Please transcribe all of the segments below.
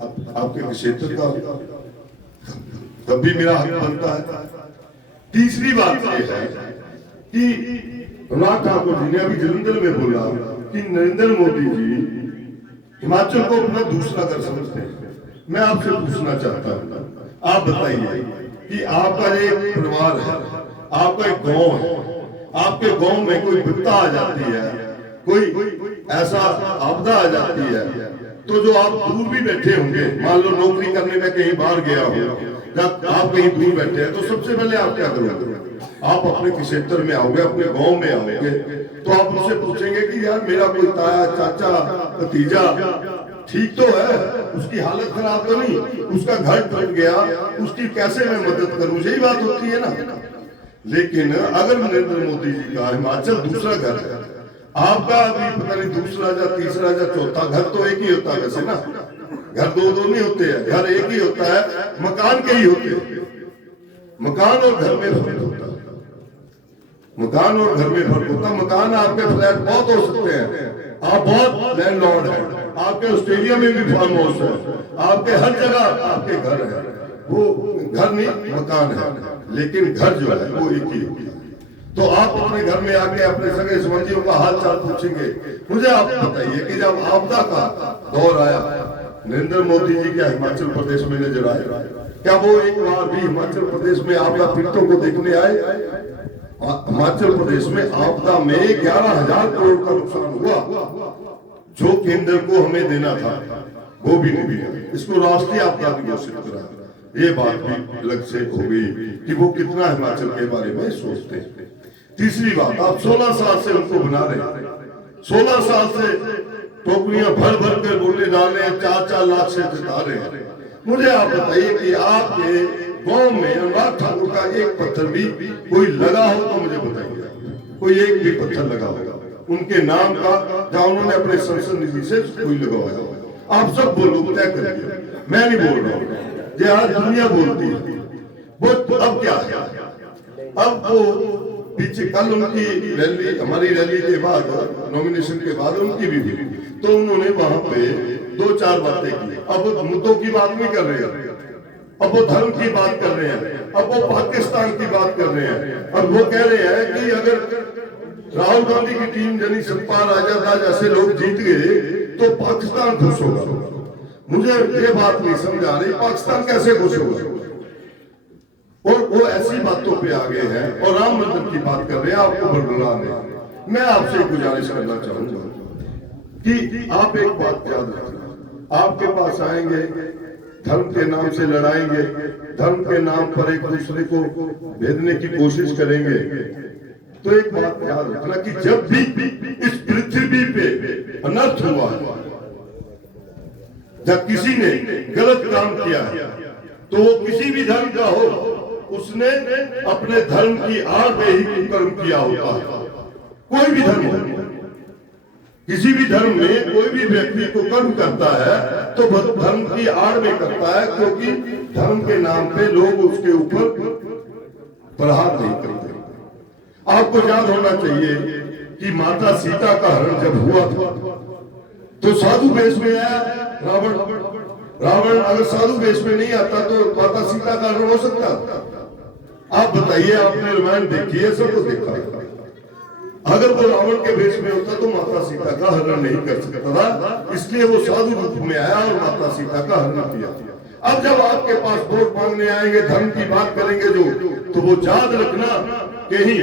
आपके क्षेत्र का तब भी मेरा हक बनता है। तीसरी बात यह है कि अनुराग ठाकुर जी ने अभी जलंधर में बोला कि नरेंद्र मोदी जी हिमाचल को अपना दूसरा घर समझते हैं। मैं आपसे पूछना चाहता हूँ, आप बताइए कि आपका एक परिवार है, आपका एक गांव है, आपके गांव में कोई विपदा आ जाती है, कोई ऐसा आपदा आ जाती है, तो जो आप दूर भी बैठे होंगे, मान लो नौकरी करने में कहीं बाहर गया हो, जब आप कहीं दूर बैठे हैं तो सबसे पहले आप क्या करोगे? आप अपने क्षेत्र में आओगे, अपने गांव में आओगे, तो आप उससे पूछेंगे कि यार मेरा कोई ताया, चाचा, भतीजा ठीक तो है, उसकी हालत खराब तो नहीं, उसका घर टूट गया, उसकी कैसे मैं मदद करूं, यही बात होती है ना। लेकिन अगर नरेंद्र मोदी जी का हिमाचल दूसरा घर है, आपका अभी पता नहीं दूसरा या तीसरा या चौथा घर, तो एक ही होता है वैसे ना, घर दो दो नहीं होते हैं, घर एक ही होता है, मकान के ही होते हैं। मकान और घर में फर्क होता है, मकान और घर में फर्क होता है। मकान आपके फ्लैट बहुत हो सकते हैं, आप बहुत लैंडलॉर्ड हैं, आपके ऑस्ट्रेलिया में भी फार्म हाउस है, आपके हर जगह आपके घर है, वो घर नहीं मकान है, लेकिन घर जो है वो एक ही होता है। तो आप अपने घर में आके अपने सगे संबंधियों का हाल चाल पूछेंगे। मुझे आप बताइए कि जब आपदा का दौर आया, नरेंद्र मोदी जी क्या हिमाचल प्रदेश में नजर आए? क्या वो एक बार भी हिमाचल प्रदेश में आपदा पीड़ितों को देखने आए? हिमाचल प्रदेश में आपदा में 11,000 करोड़ का नुकसान हुआ, जो केंद्र को हमें देना था वो भी नहीं दिया। इसको राष्ट्रीय आपदा घोषित करा। ये बात भी अलग से हो गई कि वो कितना हिमाचल के बारे में सोचते हैं। तीसरी बात, आप 16 साल से उनको बना रहे हैं, 16 साल से टोकरियां भर भर कर वोटे डाल रहे हैं, 4-4 लाख से जिता रहे हैं। मुझे आप बताइए कि आपके गांव में अनुराग ठाकुर का एक पत्थर भी कोई लगा हो तो मुझे बताइए, कोई एक भी पत्थर लगा होगा उनके नाम का, जहां उन्होंने अपने संसद निधि से कोई लगाया? आप सब बोलो, तय करिए, मैं नहीं बोल रहा हूँ, ये आज दुनिया बोलती है। वो अब क्या है, अब वो पीछे कल उनकी रैली, हमारी रैली के बाद, नॉमिनेशन के बाद उनकी भी हुई, तो उन्होंने वहां पे 2-4 बातें की। अब वो मुद्दों की बात नहीं कर रहे हैं, अब वो धर्म की बात कर रहे हैं, अब वो पाकिस्तान की बात कर रहे हैं। अब वो कह रहे हैं कि अगर राहुल गांधी की टीम यानी सतपाल राजदा जैसे लोग जीत गए तो पाकिस्तान खुश होगा। मुझे ये बात नहीं समझ आ रही, पाकिस्तान कैसे खुश होगा? और वो ऐसी बातों पे आ गए हैं और राम मंदिर की बात कर रहे हैं, आपको बरगला रहे। मैं आपसे गुजारिश करना चाहूंगा कि आप एक बात याद रखना, आपके पास आएंगे, धर्म के नाम से लड़ाएंगे, धर्म के नाम पर एक दूसरे को भेदने की कोशिश करेंगे, तो एक बात याद रखना कि जब भी इस पृथ्वी पे अनर्थ हुआ, जब किसी ने गलत काम किया, तो वो किसी भी धर्म का हो, उसने अपने धर्म की आड़ में ही कर्म किया होता है। कोई भी धर्म हो, किसी भी धर्म में कोई भी व्यक्ति को कर्म करता है तो धर्म की आड़ में करता है, क्योंकि धर्म के नाम पे लोग उसके ऊपर प्रहार नहीं करते। आपको याद होना चाहिए कि माता सीता का हरण जब हुआ था तो साधु वेश में आया रावण। रावण अगर साधु वेश में नहीं आता तो माता सीता का हरण हो सकता? आप बताइए, आपने रामायण देखी है, सबको देखा है। अगर वो रावण के वेश में होता तो माता सीता का हरण नहीं कर सकता था, इसलिए वो साधु रूप में आया और माता सीता का हरण किया। अब जब आपके पास वोट मांगने आएंगे, धर्म की बात करेंगे जो, तो वो याद रखना कहीं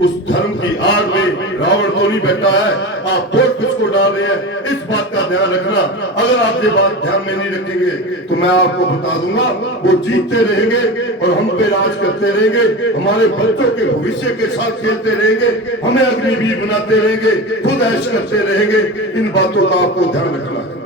उस धर्म की आड़ में रावण तो नहीं बैठा है, आप वोट किसको डाल रहे हैं, इस बात का ध्यान रखना। अगर आप ये बात ध्यान में नहीं रखेंगे तो मैं आपको बता दूंगा, वो जीतते रहेंगे और हम पे राज करते रहेंगे, हमारे बच्चों के भविष्य के साथ खेलते रहेंगे, हमें अग्निवीर बनाते रहेंगे, खुद ऐश करते रहेंगे। इन बातों का आपको ध्यान रखना है।